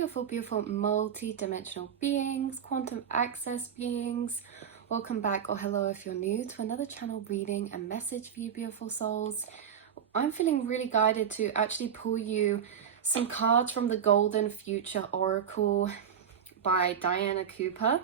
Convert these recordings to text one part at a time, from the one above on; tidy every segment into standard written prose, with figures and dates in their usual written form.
beautiful, beautiful multi-dimensional beings, quantum access beings. Welcome back, or hello if you're new, to another channel reading and message for you beautiful souls. I'm feeling really guided to actually pull you some cards from the Golden Future Oracle by Diana Cooper.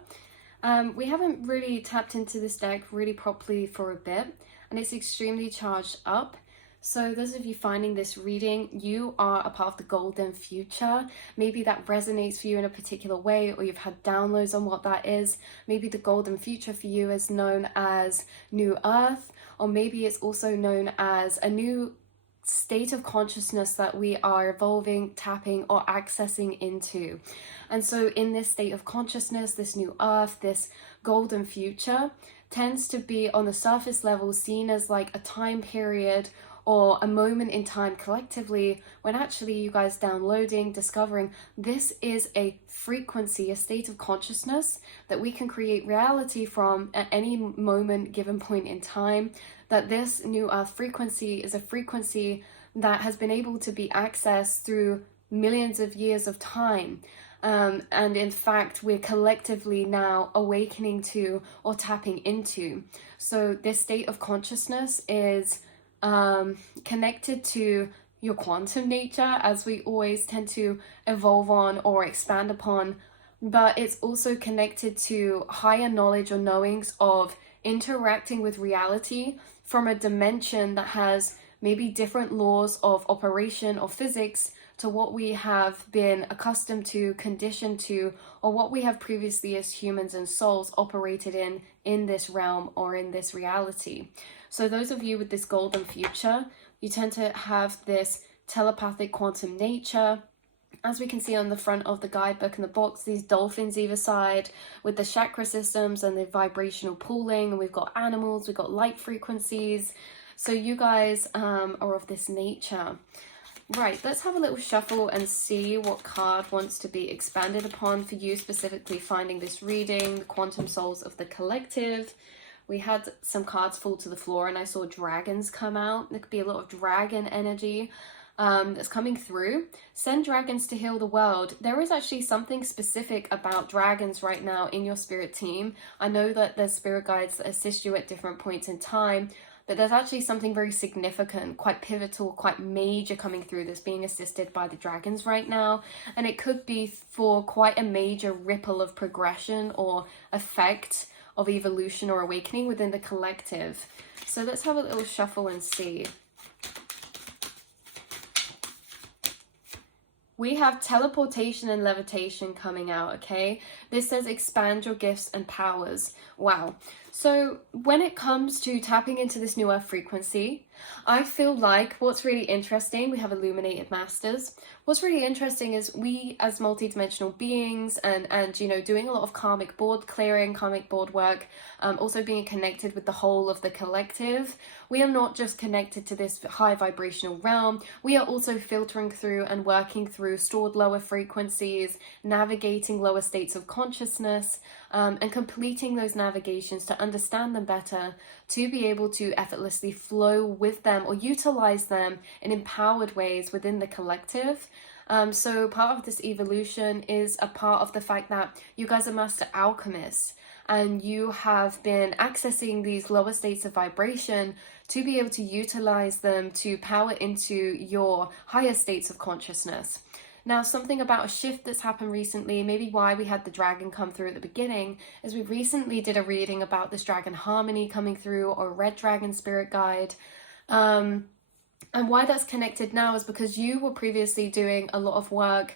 We haven't really tapped into this deck really properly for a bit, and it's extremely charged up. So those of you finding this reading, you are a part of the Golden Future. Maybe that resonates for you in a particular way, or you've had downloads on what that is. Maybe the Golden Future for you is known as New Earth, or maybe it's also known as a new state of consciousness that we are evolving, tapping, or accessing into. And so in this state of consciousness, this new earth, this golden future tends to be on the surface level seen as like a time period or a moment in time collectively, when actually you guys downloading, discovering this is a frequency, a state of consciousness that we can create reality from at any moment given point in time. That this new earth frequency is a frequency that has been able to be accessed through millions of years of time. And in fact, we're collectively now awakening to or tapping into. So this state of consciousness is connected to your quantum nature, as we always tend to evolve on or expand upon, but it's also connected to higher knowledge or knowings of interacting with reality from a dimension that has maybe different laws of operation or physics to what we have been accustomed to, conditioned to, or what we have previously as humans and souls operated in this realm or in this reality. So those of you with this golden future, you tend to have this telepathic quantum nature. As we can see on the front of the guidebook in the box, these dolphins either side with the chakra systems and the vibrational pooling, and we've got animals, we've got light frequencies. So you guys are of this nature. Right, let's have a little shuffle and see what card wants to be expanded upon for you, specifically finding this reading, the quantum souls of the collective. We had some cards fall to the floor and I saw dragons come out. There could be a lot of dragon energy that's coming through. Send dragons to heal the world. There is actually something specific about dragons right now in your spirit team. I know that there's spirit guides that assist you at different points in time, but there's actually something very significant, quite pivotal, quite major coming through that's being assisted by the dragons right now. And it could be for quite a major ripple of progression or effect of evolution or awakening within the collective. So let's have a little shuffle and see. We have teleportation and levitation coming out, okay? This says expand your gifts and powers. Wow. So when it comes to tapping into this new earth frequency, I feel like what's really interesting, we have illuminated masters. What's really interesting is we as multidimensional beings and you know, doing a lot of karmic board clearing, karmic board work, also being connected with the whole of the collective. We are not just connected to this high vibrational realm. We are also filtering through and working through stored lower frequencies, navigating lower states of consciousness, and completing those navigations to understand them better, to be able to effortlessly flow with them or utilize them in empowered ways within the collective. So part of this evolution is a part of the fact that you guys are master alchemists, and you have been accessing these lower states of vibration to be able to utilize them to power into your higher states of consciousness. Now, something about a shift that's happened recently, maybe why we had the dragon come through at the beginning, is we recently did a reading about this dragon harmony coming through, or red dragon spirit guide. And why that's connected now is because you were previously doing a lot of work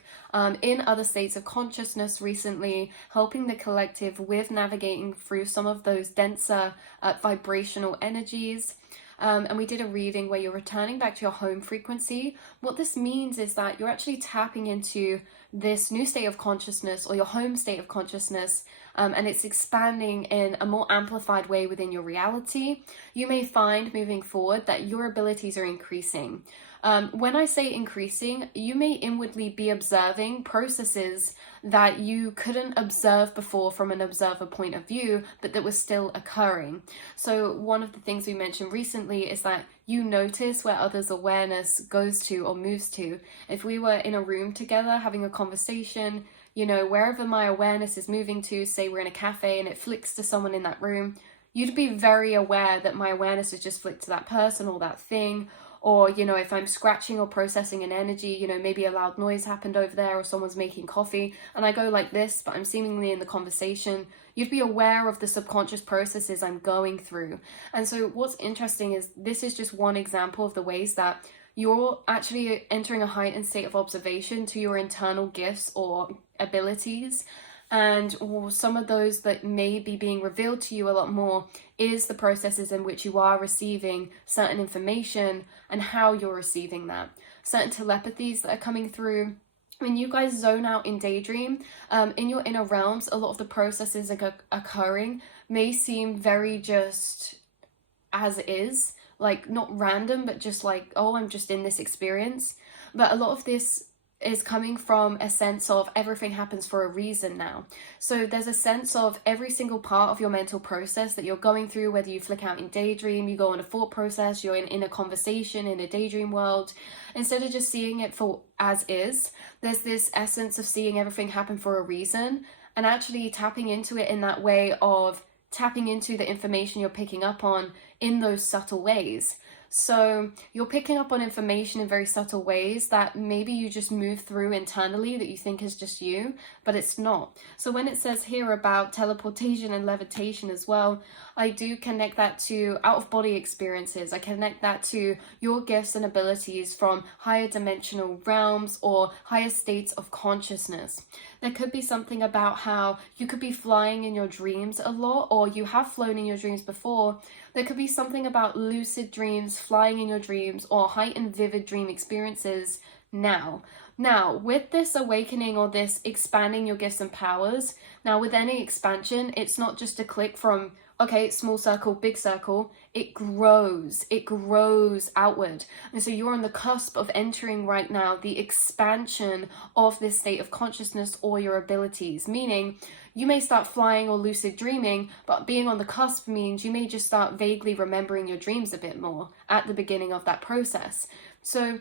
in other states of consciousness recently, helping the collective with navigating through some of those denser vibrational energies. And we did a reading where you're returning back to your home frequency. What this means is that you're actually tapping into this new state of consciousness, or your home state of consciousness, and it's expanding in a more amplified way within your reality. You may find moving forward that your abilities are increasing. When I say increasing, you may inwardly be observing processes that you couldn't observe before from an observer point of view, but that was still occurring. So one of the things we mentioned recently is that you notice where others' awareness goes to or moves to. If we were in a room together having a conversation, you know, wherever my awareness is moving to, say we're in a cafe and it flicks to someone in that room, you'd be very aware that my awareness is just flicked to that person or that thing. Or, you know, if I'm scratching or processing an energy, you know, maybe a loud noise happened over there or someone's making coffee and I go like this, but I'm seemingly in the conversation, you'd be aware of the subconscious processes I'm going through. And so what's interesting is this is just one example of the ways that you're actually entering a heightened state of observation to your internal gifts or abilities. And some of those that may be being revealed to you a lot more is the processes in which you are receiving certain information and how you're receiving that. Certain telepathies that are coming through. When you guys zone out in daydream, in your inner realms, a lot of the processes that are occurring may seem very just as is, like not random, but just like, oh, I'm just in this experience. But a lot of this is coming from a sense of everything happens for a reason now. So there's a sense of every single part of your mental process that you're going through, whether you flick out in daydream, you go on a thought process, you're in a conversation in a daydream world, instead of just seeing it for as is, there's this essence of seeing everything happen for a reason and actually tapping into it in that way of tapping into the information you're picking up on in those subtle ways. So you're picking up on information in very subtle ways that maybe you just move through internally that you think is just you, but it's not. So when it says here about teleportation and levitation as well, I do connect that to out-of-body experiences. I connect that to your gifts and abilities from higher dimensional realms or higher states of consciousness. There could be something about how you could be flying in your dreams a lot, or you have flown in your dreams before. There could be something about lucid dreams, flying in your dreams, or heightened vivid dream experiences now. Now, with this awakening or this expanding your gifts and powers, now with any expansion, it's not just a click from, okay, small circle, big circle. It grows outward. And so you're on the cusp of entering right now the expansion of this state of consciousness or your abilities, meaning you may start flying or lucid dreaming, but being on the cusp means you may just start vaguely remembering your dreams a bit more at the beginning of that process. So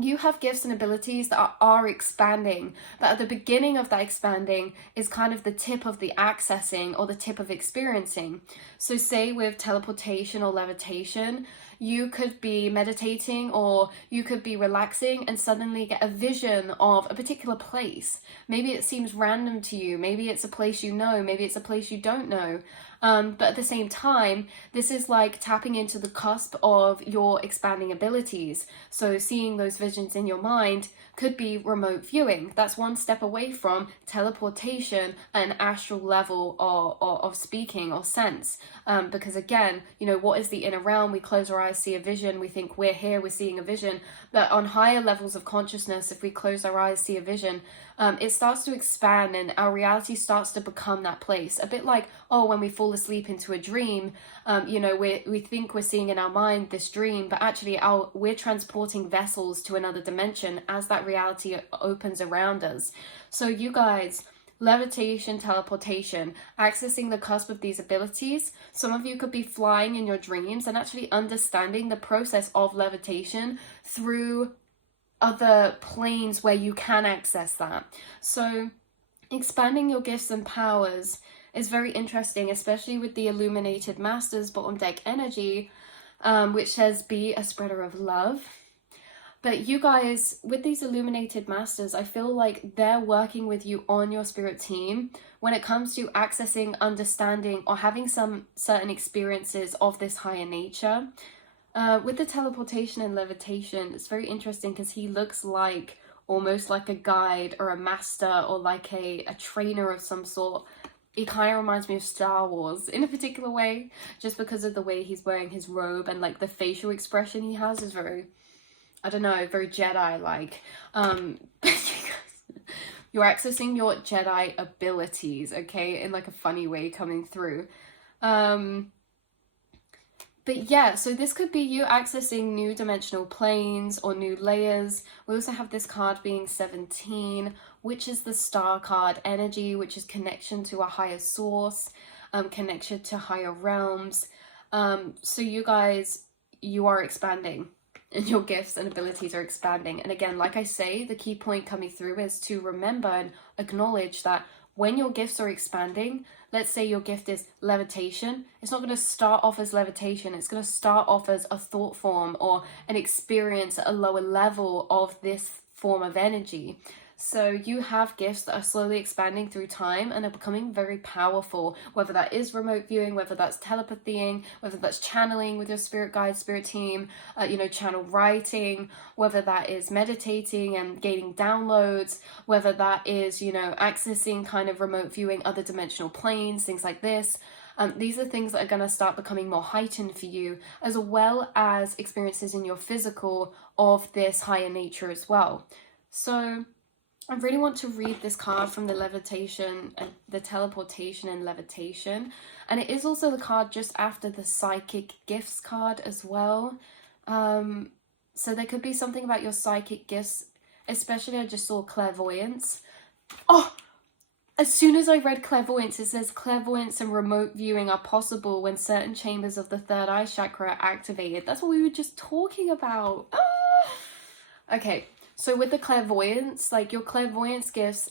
you have gifts and abilities that are expanding, but at the beginning of that expanding is kind of the tip of the accessing or the tip of experiencing. So say with teleportation or levitation, you could be meditating or you could be relaxing and suddenly get a vision of a particular place. Maybe it seems random to you, maybe it's a place you know, maybe it's a place you don't know. But at the same time, this is like tapping into the cusp of your expanding abilities. So seeing those visions in your mind could be remote viewing. That's one step away from teleportation at an astral level of speaking or sense. Because again, you know, what is the inner realm? We close our eyes, see a vision, we think we're here, we're seeing a vision. But on higher levels of consciousness, if we close our eyes, see a vision, it starts to expand and our reality starts to become that place. A bit like, oh, when we fall asleep into a dream, you know, we think we're seeing in our mind this dream, but actually we're transporting vessels to another dimension as that reality opens around us. So you guys, levitation, teleportation, accessing the cusp of these abilities. Some of you could be flying in your dreams and actually understanding the process of levitation through other planes where you can access that. So expanding your gifts and powers is very interesting, especially with the Illuminated Masters bottom deck energy, which says be a spreader of love. But you guys, with these Illuminated Masters, I feel like they're working with you on your spirit team when it comes to accessing, understanding, or having some certain experiences of this higher nature. With the teleportation and levitation, it's very interesting because he looks like almost like a guide or a master or like a trainer of some sort. He kind of reminds me of Star Wars in a particular way, just because of the way he's wearing his robe and like the facial expression he has is very, I don't know, very Jedi-like. You're accessing your Jedi abilities, okay, in like a funny way coming through. But yeah, so this could be you accessing new dimensional planes or new layers. We also have this card being 17, which is the star card energy, which is connection to a higher source, connection to higher realms. So you guys, you are expanding and your gifts and abilities are expanding. And again, like I say, the key point coming through is to remember and acknowledge that when your gifts are expanding, let's say your gift is levitation, it's not going to start off as levitation, it's going to start off as a thought form or an experience at a lower level of this form of energy. So you have gifts that are slowly expanding through time and are becoming very powerful, whether that is remote viewing, whether that's telepathying, whether that's channeling with your spirit guide, spirit team, channel writing, whether that is meditating and gaining downloads, whether that is, accessing kind of remote viewing other dimensional planes, things like this. These are things that are going to start becoming more heightened for you, as well as experiences in your physical of this higher nature as well. So I really want to read this card from the levitation, the teleportation and levitation. And it is also the card just after the psychic gifts card as well. So there could be something about your psychic gifts, especially I just saw clairvoyance. Oh, as soon as I read clairvoyance, it says clairvoyance and remote viewing are possible when certain chambers of the third eye chakra are activated. That's what we were just talking about. Okay. So with the clairvoyance, like your clairvoyance gifts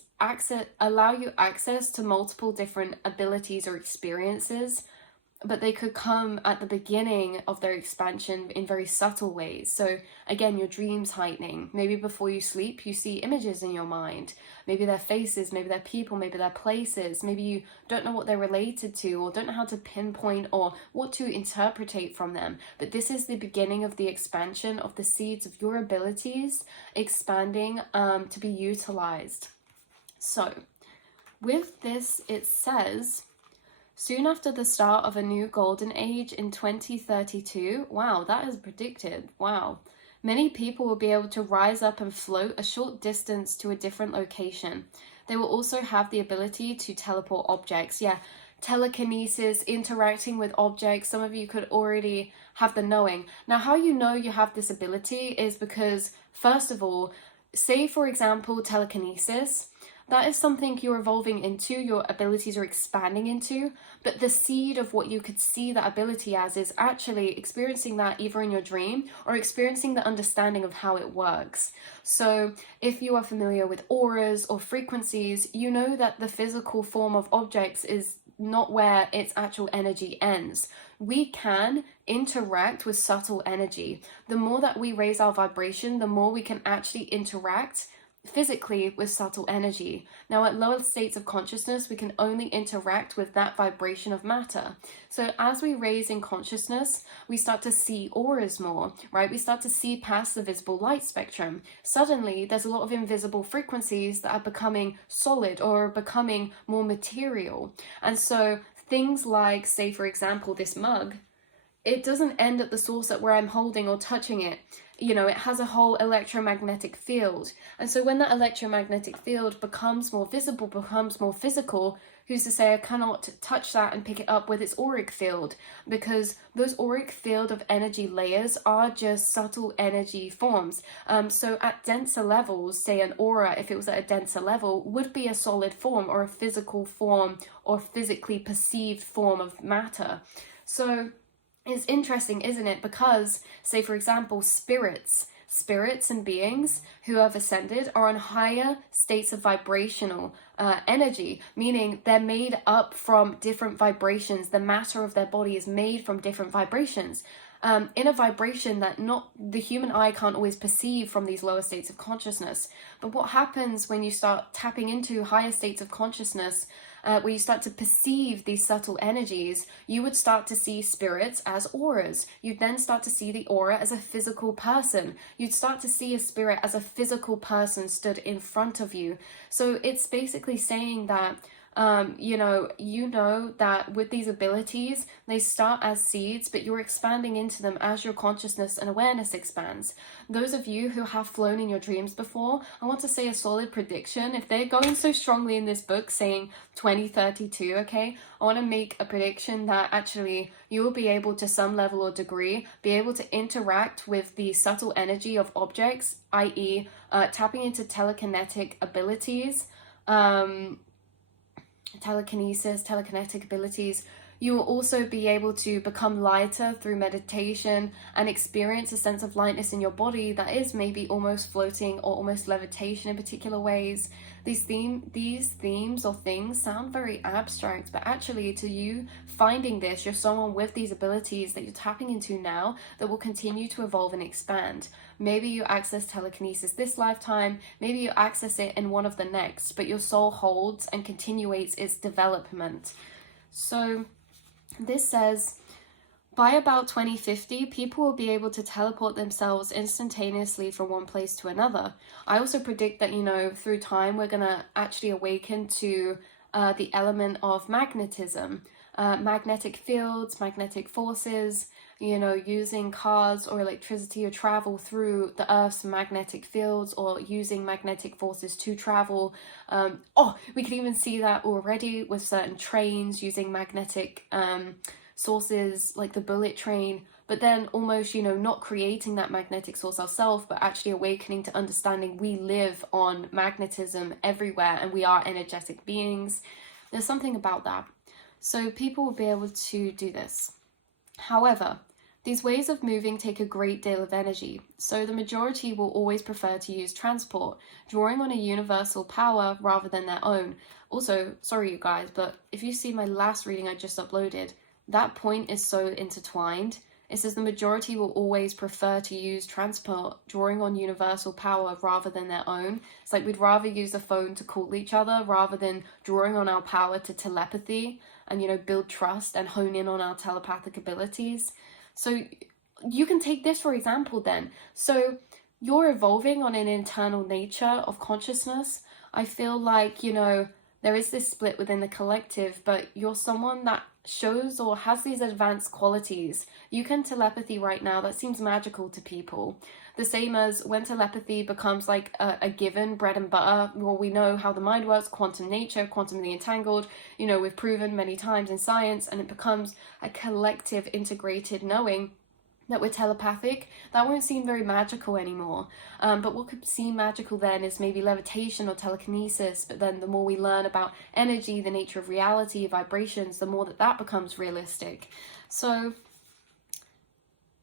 allow you access to multiple different abilities or experiences, but they could come at the beginning of their expansion in very subtle ways. So again, your dreams heightening. Maybe before you sleep, you see images in your mind. Maybe they're faces, maybe they're people, maybe they're places. Maybe you don't know what they're related to or don't know how to pinpoint or what to interpretate from them. But this is the beginning of the expansion of the seeds of your abilities expanding to be utilized. So with this, it says, soon after the start of a new golden age in 2032, wow, that is predicted, wow, many people will be able to rise up and float a short distance to a different location. They will also have the ability to teleport objects. Yeah, telekinesis, interacting with objects. Some of you could already have the knowing. Now, how you know you have this ability is because, first of all, say, for example, telekinesis. That is something you're evolving into, your abilities are expanding into, but the seed of what you could see that ability as is actually experiencing that either in your dream or experiencing the understanding of how it works. So if you are familiar with auras or frequencies, you know that the physical form of objects is not where its actual energy ends. We can interact with subtle energy. The more that we raise our vibration, the more we can actually interact physically with subtle energy. Now, at lower states of consciousness, we can only interact with that vibration of matter. So as we raise in consciousness, we start to see auras more, right? We start to see past the visible light spectrum. Suddenly, there's a lot of invisible frequencies that are becoming solid or becoming more material. And so things like, say, for example, this mug, it doesn't end at the source at where I'm holding or touching it. It has a whole electromagnetic field. And so when that electromagnetic field becomes more visible, becomes more physical, who's to say I cannot touch that and pick it up with its auric field? Because those auric field of energy layers are just subtle energy forms. So at denser levels, say an aura, if it was at a denser level, would be a solid form or a physical form or physically perceived form of matter. So it's interesting, isn't it? Because, say, for example, spirits and beings who have ascended are on higher states of vibrational energy, meaning they're made up from different vibrations. The matter of their body is made from different vibrations. In a vibration that not the human eye can't always perceive from these lower states of consciousness. But what happens when you start tapping into higher states of consciousness, where you start to perceive these subtle energies, you would start to see spirits as auras. You'd then start to see the aura as a physical person. You'd start to see a spirit as a physical person stood in front of you. So it's basically saying that You know that with these abilities, they start as seeds, but you're expanding into them as your consciousness and awareness expands. Those of you who have flown in your dreams before, I want to say a solid prediction. If they're going so strongly in this book saying 2032, okay, I want to make a prediction that actually you will be able to some level or degree be able to interact with the subtle energy of objects, i.e. Tapping into telekinetic abilities, telekinesis, telekinetic abilities. You will also be able to become lighter through meditation and experience a sense of lightness in your body that is maybe almost floating or almost levitation in particular ways. These themes or things sound very abstract, but actually to you finding this, you're someone with these abilities that you're tapping into now that will continue to evolve and expand. Maybe you access telekinesis this lifetime, maybe you access it in one of the next, but your soul holds and continuates its development. So this says, by about 2050, people will be able to teleport themselves instantaneously from one place to another. I also predict that, through time, we're going to actually awaken to the element of magnetism, magnetic fields, magnetic forces, using cars or electricity to travel through the Earth's magnetic fields, or using magnetic forces to travel. We can even see that already with certain trains using magnetic sources, like the bullet train, but then almost, not creating that magnetic source ourselves, but actually awakening to understanding we live on magnetism everywhere and we are energetic beings. There's something about that. So people will be able to do this. However, these ways of moving take a great deal of energy, so the majority will always prefer to use transport, drawing on a universal power rather than their own. Also, sorry you guys, but if you see my last reading I just uploaded, that point is so intertwined. It says the majority will always prefer to use transport, drawing on universal power rather than their own. It's like we'd rather use a phone to call each other rather than drawing on our power to telepathy and, build trust and hone in on our telepathic abilities. So you can take this for example then. So you're evolving on an internal nature of consciousness. I feel like, there is this split within the collective, but you're someone that shows or has these advanced qualities. You can telepathy right now. That seems magical to people. The same as when telepathy becomes like a given bread and butter. Well, we know how the mind works, quantum nature, quantumly entangled. We've proven many times in science, and it becomes a collective integrated knowing that we're telepathic. That won't seem very magical anymore. But what could seem magical then is maybe levitation or telekinesis. But then the more we learn about energy, the nature of reality, vibrations, the more that becomes realistic. So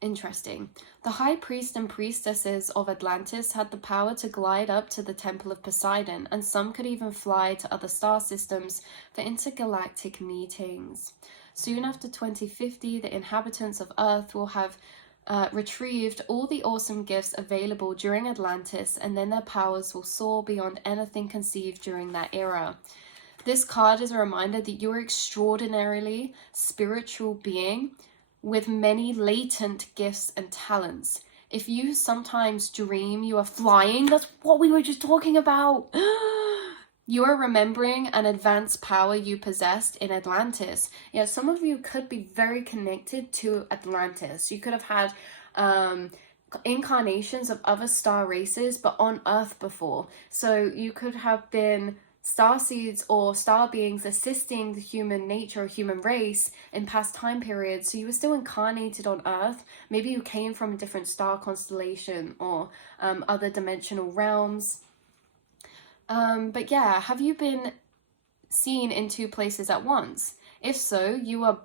interesting. The high priest and priestesses of Atlantis had the power to glide up to the temple of Poseidon, and some could even fly to other star systems for intergalactic meetings. Soon after 2050, the inhabitants of Earth will have retrieved all the awesome gifts available during Atlantis, and then their powers will soar beyond anything conceived during that era. This card is a reminder that you're an extraordinarily spiritual being with many latent gifts and talents. If you sometimes dream you are flying, that's what we were just talking about. You are remembering an advanced power you possessed in Atlantis. Yeah, some of you could be very connected to Atlantis. You could have had incarnations of other star races, but on Earth before. So you could have been star seeds or star beings assisting the human nature or human race in past time periods. So you were still incarnated on Earth. Maybe you came from a different star constellation or other dimensional realms. But yeah, have you been seen in two places at once? If so, you are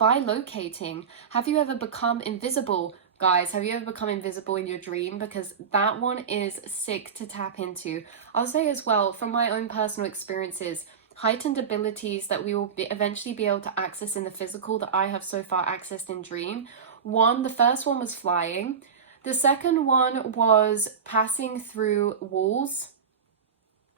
bilocating. Have you ever become invisible? Guys, have you ever become invisible in your dream? Because that one is sick to tap into. I'll say as well, from my own personal experiences, heightened abilities that we will eventually be able to access in the physical that I have so far accessed in dream. The first one was flying. The second one was passing through walls.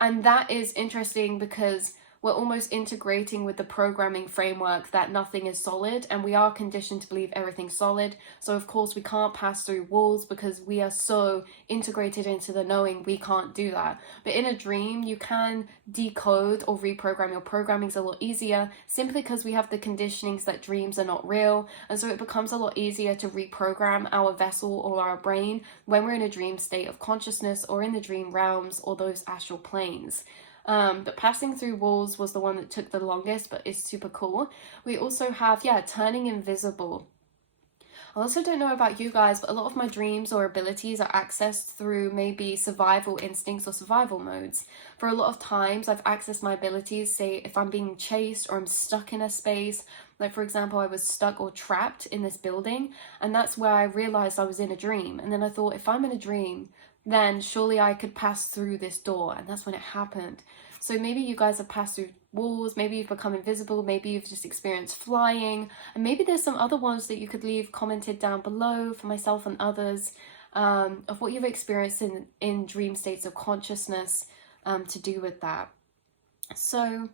And that is interesting because we're almost integrating with the programming framework that nothing is solid, and we are conditioned to believe everything's solid. So of course we can't pass through walls because we are so integrated into the knowing we can't do that. But in a dream, you can decode or reprogram your programming's a lot easier, simply because we have the conditionings that dreams are not real, and so it becomes a lot easier to reprogram our vessel or our brain when we're in a dream state of consciousness or in the dream realms or those astral planes. But passing through walls was the one that took the longest, but it's super cool. We also have, turning invisible. I also don't know about you guys, but a lot of my dreams or abilities are accessed through maybe survival instincts or survival modes. For a lot of times, I've accessed my abilities, say if I'm being chased or I'm stuck in a space. Like for example, I was stuck or trapped in this building, and that's where I realized I was in a dream. And then I thought, if I'm in a dream, then surely I could pass through this door, and that's when it happened. So maybe you guys have passed through walls, maybe you've become invisible, maybe you've just experienced flying, and maybe there's some other ones that you could leave commented down below for myself and others, of what you've experienced in dream states of consciousness to do with that. So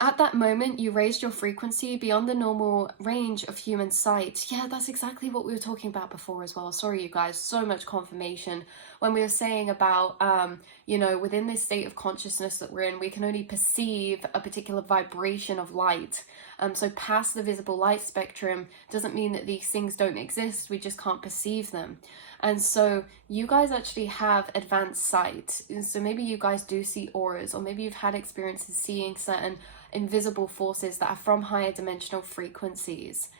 at that moment, you raised your frequency beyond the normal range of human sight. Yeah, that's exactly what we were talking about before as well. Sorry, you guys, so much confirmation. When we were saying about, within this state of consciousness that we're in, we can only perceive a particular vibration of light. So past the visible light spectrum doesn't mean that these things don't exist. We just can't perceive them. And so you guys actually have advanced sight. So maybe you guys do see auras, or maybe you've had experiences seeing certain invisible forces that are from higher dimensional frequencies.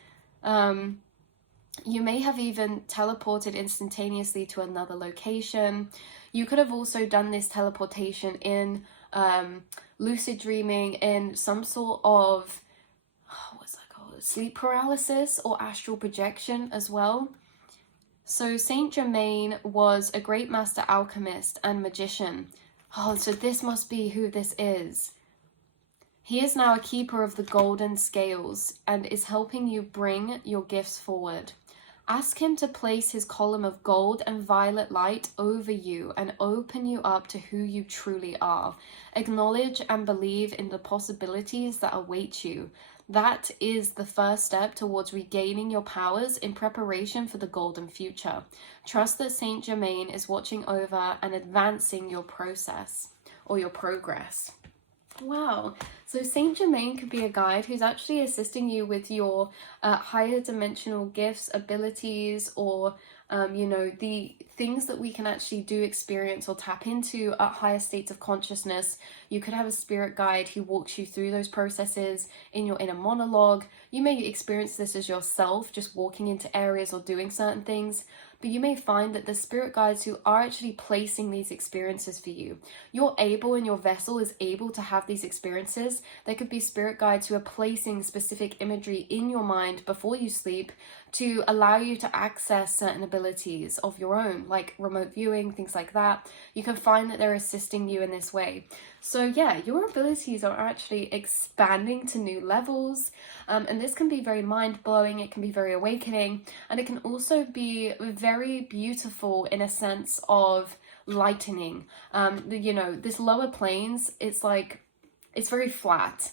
You may have even teleported instantaneously to another location. You could have also done this teleportation in lucid dreaming, in some sort of, what's that called? Sleep paralysis or astral projection as well. So Saint Germain was a great master alchemist and magician. Oh, so this must be who this is. He is now a keeper of the golden scales and is helping you bring your gifts forward. Ask him to place his column of gold and violet light over you and open you up to who you truly are. Acknowledge and believe in the possibilities that await you. That is the first step towards regaining your powers in preparation for the golden future. Trust that Saint Germain is watching over and advancing your process or your progress. Wow. So Saint Germain could be a guide who's actually assisting you with your higher dimensional gifts, abilities, or the things that we can actually do, experience, or tap into at higher states of consciousness. You could have a spirit guide who walks you through those processes in your inner monologue. You may experience this as yourself, just walking into areas or doing certain things. But you may find that the spirit guides who are actually placing these experiences for you. You're able, and your vessel is able to have these experiences. There could be spirit guides who are placing specific imagery in your mind before you sleep to allow you to access certain abilities of your own, like remote viewing, things like that. You can find that they're assisting you in this way. So yeah, your abilities are actually expanding to new levels, and this can be very mind-blowing, it can be very awakening, and it can also be very beautiful in a sense of lightening. This lower planes, it's very flat.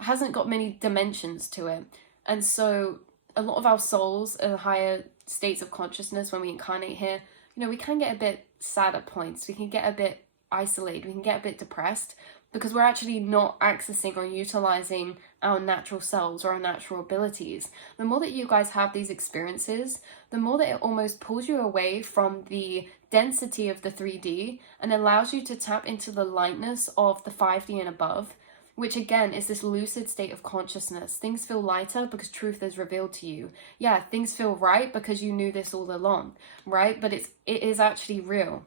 Hasn't got many dimensions to it. And so a lot of our souls in higher states of consciousness, when we incarnate here, we can get a bit sad at points. We can get a bit isolated. We can get a bit depressed because we're actually not accessing or utilizing our natural selves or our natural abilities. The more that you guys have these experiences, the more that it almost pulls you away from the density of the 3D and allows you to tap into the lightness of the 5D and above, which again is this lucid state of consciousness. Things feel lighter because truth is revealed to you. Yeah, things feel right because you knew this all along, right? But it is actually real.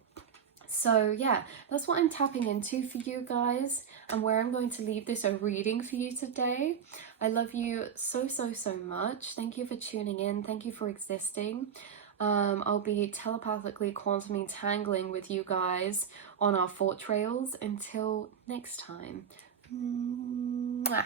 So yeah, that's what I'm tapping into for you guys, and where I'm going to leave this a reading for you today. I love you so, so, so much. Thank you for tuning in. Thank you for existing. I'll be telepathically quantum entangling with you guys on our thought trails. Until next time. Mwah.